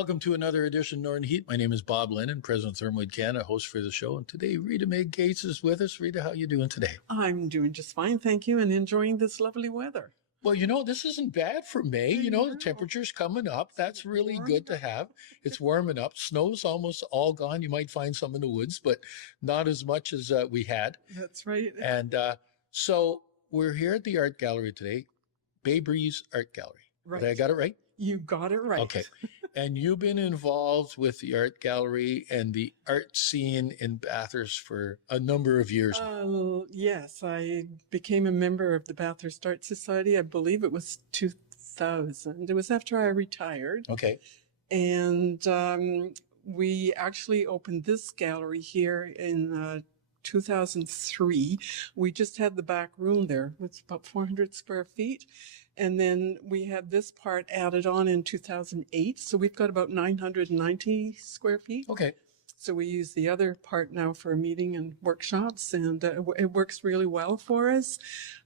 Welcome to another edition of Northern Heat. My name is Bob Lennon, President of ThermalWood Canada, host for the show. And today, Rita May Gates is with us. Rita, how are you doing today? I'm doing just fine, thank you, and enjoying this lovely weather. Well, this isn't bad for May. The temperature's coming up. That's really good to have. It's warming up. Snow's almost all gone. You might find some in the woods, but not as much as we had. That's right. And so we're here at the art gallery today, Bay Breeze Art Gallery. Right. Did I got it right? You got it right. Okay. And you've been involved with the art gallery and the art scene in Bathurst for a number of years. Yes, I became a member of the Bathurst Art Society. I believe it was 2000. It was after I retired. Okay. And we actually opened this gallery here in 2003. We just had the back room there. It's about 400 square feet. And then we had this part added on in 2008. So we've got about 990 square feet. Okay. So we use the other part now for meeting and workshops, and it works really well for us.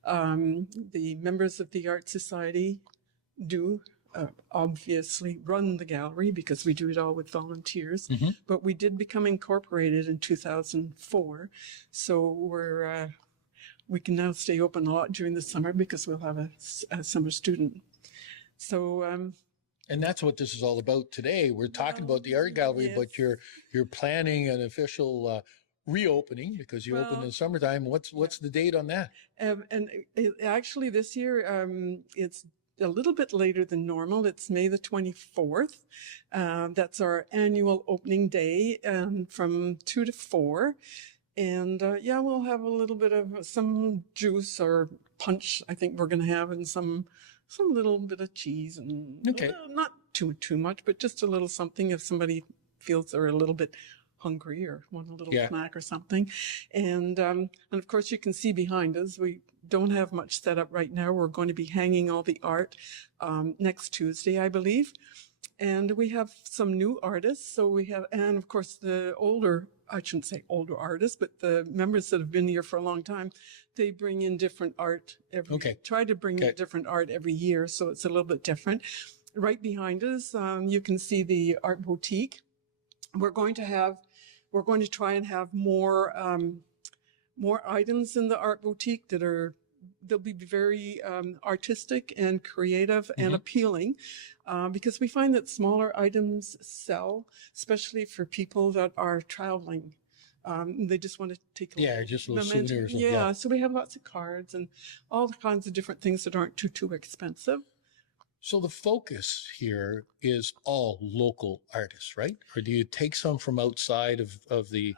The members of the Art Society do obviously run the gallery because we do it all with volunteers. Mm-hmm. But we did become incorporated in 2004. So we can now stay open a lot during the summer because we'll have a summer student. So, and that's what this is all about today. We're talking about the art gallery, yes. But you're planning an official reopening because you open in the summertime. What's the date on that? Actually this year, it's a little bit later than normal. It's May the 24th. That's our annual opening day, from 2 to 4. And, we'll have a little bit of some juice or punch, I think we're going to have, and some little bit of cheese and not too much, but just a little something if somebody feels they're a little bit hungry or want a little snack or something. And of course you can see behind us, we don't have much set up right now. We're going to be hanging all the art, next Tuesday, I believe. And we have some new artists. So and of course I shouldn't say older artists, but the members that have been here for a long time, they bring in different art try to bring in different art every year. So it's a little bit different. Right behind us, you can see the art boutique. We're going to try and have more items in the art boutique they'll be very artistic and creative and appealing, because we find that smaller items sell, especially for people that are traveling. They just want to take just little souvenirs. So we have lots of cards and all kinds of different things that aren't too expensive. So the focus here is all local artists, right? Or do you take some from outside of the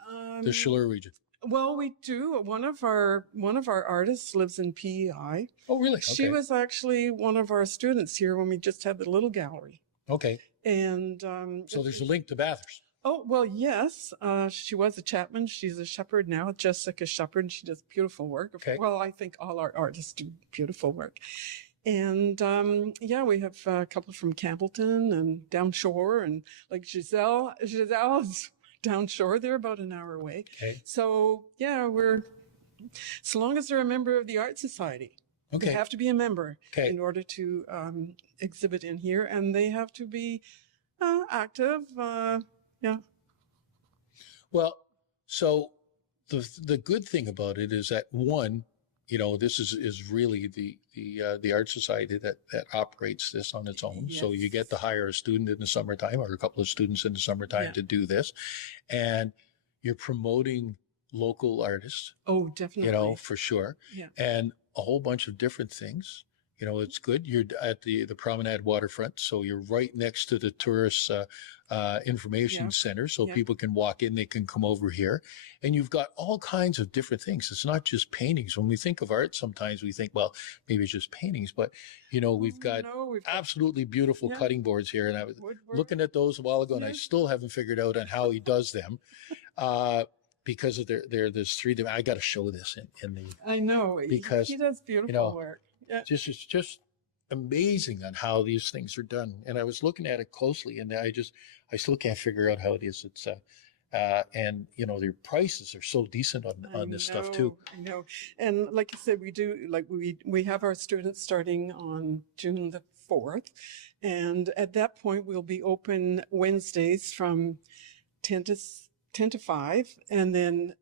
Chaleur region? Well, we do. One of our artists lives in PEI. Oh, really? Okay. She was actually one of our students here when we just had the little gallery. Okay. And so there's a link to Bathurst. Oh, well, yes. She was a Chapman. She's a Shepherd now, Jessica Shepherd. She does beautiful work. Okay. Well, I think all our artists do beautiful work. And, we have a couple from Campbellton and down shore, and like Giselle's down shore. They're about an hour away. Okay. So, so long as they're a member of the Art Society. Okay. They have to be a member in order to exhibit in here, and they have to be active. Well, so the good thing about it is that one, this is really the Art Society that operates this on its own. Yes. So you get to hire a student in the summertime or a couple of students in the summertime to do this, and you're promoting local artists. Oh, definitely. For sure. Yeah. And a whole bunch of different things. It's good. You're at the Promenade Waterfront, so you're right next to the tourist information center, so people can walk in, they can come over here, and you've got all kinds of different things. It's not just paintings. When we think of art, sometimes we think, well, maybe it's just paintings, but we've got absolutely beautiful cutting boards here, and I was looking at those a while ago, and I still haven't figured out on how he does them. Because of there's three. I got to show this in the. I know because he does beautiful work. Yeah. It's just amazing on how these things are done. And I was looking at it closely, and I still can't figure out how it is. It's and their prices are so decent on this stuff too. I know. And like you said, we have our students starting on June the 4th. And at that point, we'll be open Wednesdays from 10 to 5. And then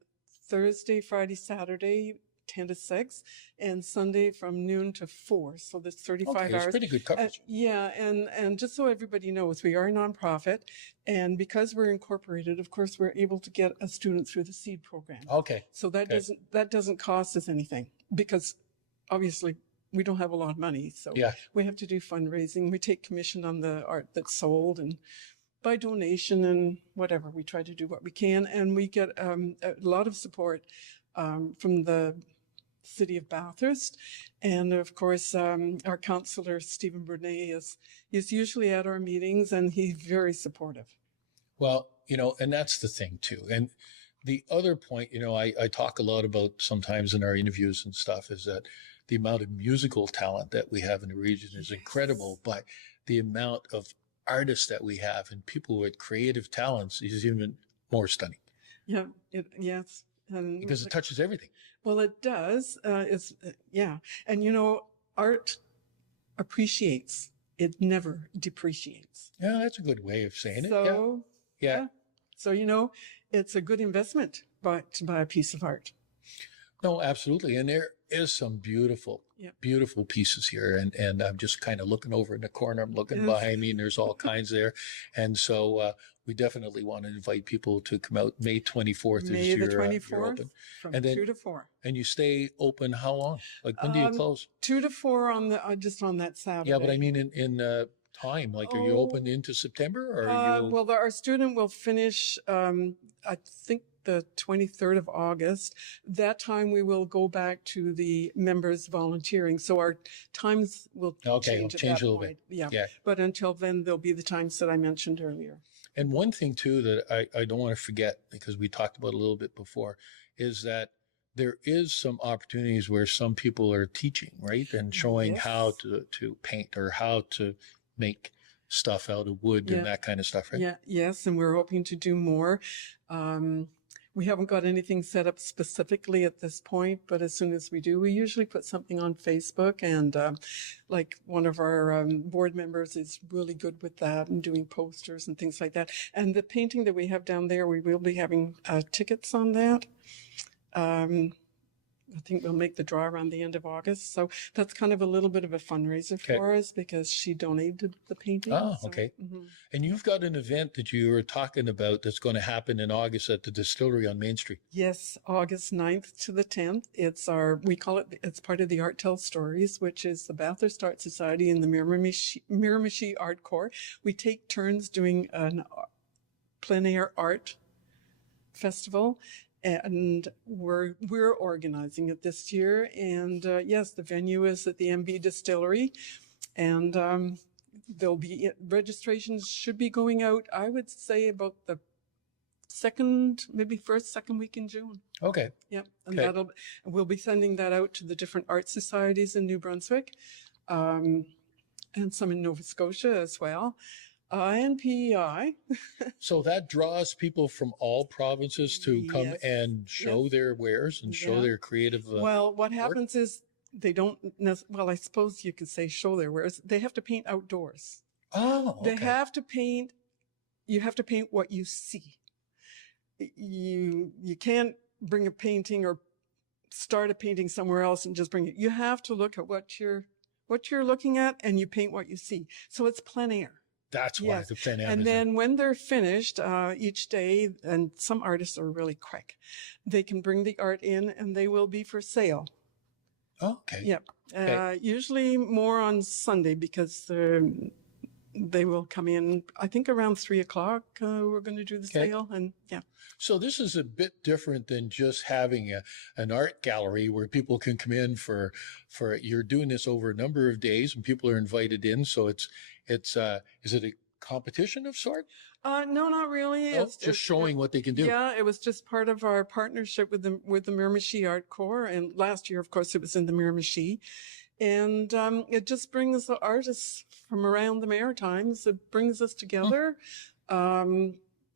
Thursday, Friday, Saturday, 10 to 6, and Sunday from noon to 4. So that's 35 hours. It's pretty good coverage. Yeah, and just so everybody knows, we are a nonprofit, and because we're incorporated, of course, we're able to get a student through the SEED program. Okay. So that doesn't cost us anything, because obviously we don't have a lot of money, so we have to do fundraising. We take commission on the art that's sold, and by donation and whatever, we try to do what we can, and we get a lot of support from the City of Bathurst, and of course our councillor Stephen Brunet is usually at our meetings, and he's very supportive. Well, and that's the thing too. And the other point, I talk a lot about sometimes in our interviews and stuff, is that the amount of musical talent that we have in the region is incredible, but the amount of artists that we have and people with creative talents is even more stunning. Yeah, yes. And because it touches everything. Well, it does. And art appreciates. It never depreciates. Yeah, that's a good way of saying it. Yeah. So, it's a good investment to buy a piece of art. No, absolutely. And there is some beautiful pieces here. And I'm just kind of looking over in the corner. I'm looking behind me, and there's all kinds there. And so we definitely want to invite people to come out. May 24th is your 24th open. From and then, 2 to 4. And you stay open how long? Like when do you close? 2 to 4 on just on that Saturday. Yeah, but I mean in time. Like, are you open into September, or are you? Well, our student will finish, I think, the 23rd of August. That time we will go back to the members volunteering. So our times will change a little bit. Yeah. But until then, there'll be the times that I mentioned earlier. And one thing too that I don't want to forget, because we talked about it a little bit before, is that there is some opportunities where some people are teaching, right? And showing how to paint or how to make stuff out of wood and that kind of stuff, right? Yeah, yes. And we're hoping to do more. We haven't got anything set up specifically at this point, but as soon as we do, we usually put something on Facebook, and like one of our board members is really good with that and doing posters and things like that. And the painting that we have down there, we will be having tickets on that. I think we'll make the draw around the end of August. So that's kind of a little bit of a fundraiser for us, because she donated the painting. Oh, okay. And you've got an event that you were talking about that's going to happen in August at the distillery on Main Street. Yes, August 9th to the 10th. It's part of the Art Tells Stories, which is the Bathurst Art Society and the Miramichi Art Corps. We take turns doing an plein air art festival. And we're organizing it this year. And yes, the venue is at the MB Distillery. And registrations should be going out, I would say, about the second week in June. Okay. Yep. And we'll be sending that out to the different art societies in New Brunswick, and some in Nova Scotia as well. And PEI. So that draws people from all provinces to come and show their wares and show their creative Well, what happens is they don't, I suppose you could say show their wares. They have to paint outdoors. Oh, okay. You have to paint what you see. You can't bring a painting or start a painting somewhere else and just bring it. You have to look at what you're looking at, and you paint what you see. So it's plein air. That's why the plein air. And then when they're finished, each day, and some artists are really quick, they can bring the art in, and they will be for sale. Oh, okay. Yep. Usually more on Sunday, because they will come in, I think around 3:00. We're going to do the sale, and So this is a bit different than just having an art gallery where people can come in for you're doing this over a number of days, and people are invited in. So it's is it a competition of sort? No, not really. No, it's just showing what they can do. Yeah, it was just part of our partnership with the Miramichi Art Corps, and last year, of course, it was in the Miramichi, and it just brings the artists from around the Maritimes. It brings us together.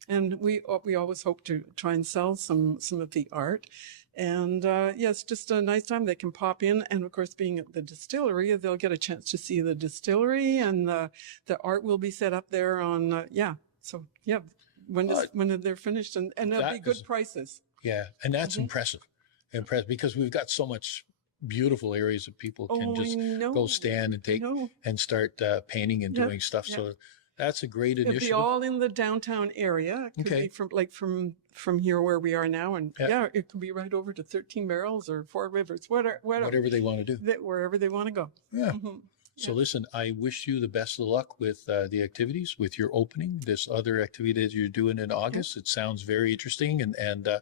And we always hope to try and sell some of the art. And it's just a nice time. They can pop in, and of course, being at the distillery, they'll get a chance to see the distillery, and the art will be set up there on So when they're finished, and there'll be good prices. Yeah, and that's impressive because we've got so much beautiful areas that people can just go stand and take and start painting and doing stuff. So that's a great initiative. It'll be all in the downtown area. It could be from here where we are now, and it could be right over to 13 Barrels or Four Rivers, whatever they want to do, wherever they want to go. Yeah. So listen, I wish you the best of luck with the activities, with your opening, this other activity that you're doing in August. It sounds very interesting. And the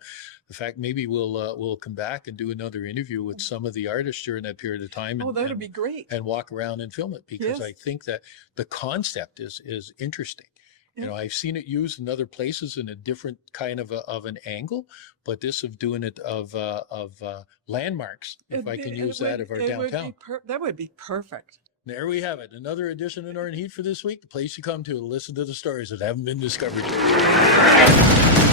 fact maybe we'll come back and do another interview with some of the artists during that period of time. That would be great. And walk around and film it, because I think that the concept is interesting. You know, I've seen it used in other places in a different kind of an angle, but this of doing it of landmarks, if I can use that, of our downtown. That would be perfect. There we have it. Another edition of Northern Heat for this week. The place you come to listen to the stories that haven't been discovered yet.